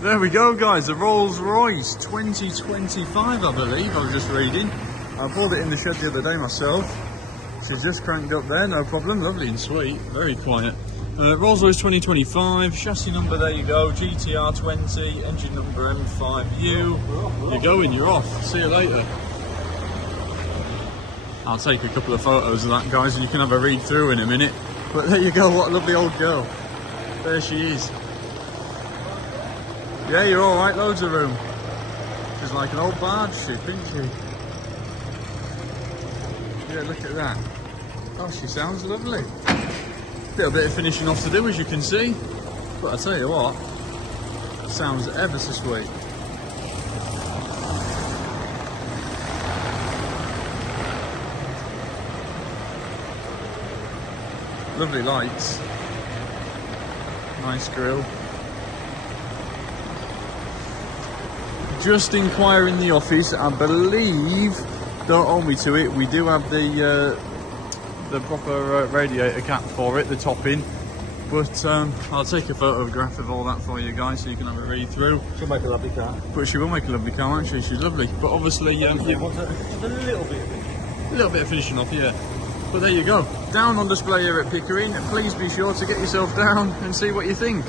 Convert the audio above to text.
There we go, guys, the Rolls Royce 2025, I believe, I was just reading. I bought it in the shed the other day myself. She's just cranked up there, no problem, lovely and sweet, very quiet. Rolls Royce 2025, chassis number, there you go, GTR 20, engine number M5U. You're going, you're off, see you later. I'll take a couple of photos of that, guys, and you can have a read through in a minute. But there you go, what a lovely old girl. There she is. Yeah, you're alright, loads of room. She's like an old barge ship, isn't she? Yeah, look at that. Oh, she sounds lovely. Little bit of finishing off to do, as you can see. But I tell you what, sounds ever so sweet. Lovely lights. Nice grille. Just inquiring the office, I believe, don't hold me to it, we do have the proper radiator cap for it, the topping, but I'll take a photograph of all that for you guys so you can have a read through. She'll make a lovely car. But she will make a lovely car, won't she? She's lovely, but obviously you want a little bit of finishing off, yeah. But there you go, down on display here at Pickering. Please be sure to get yourself down and see what you think.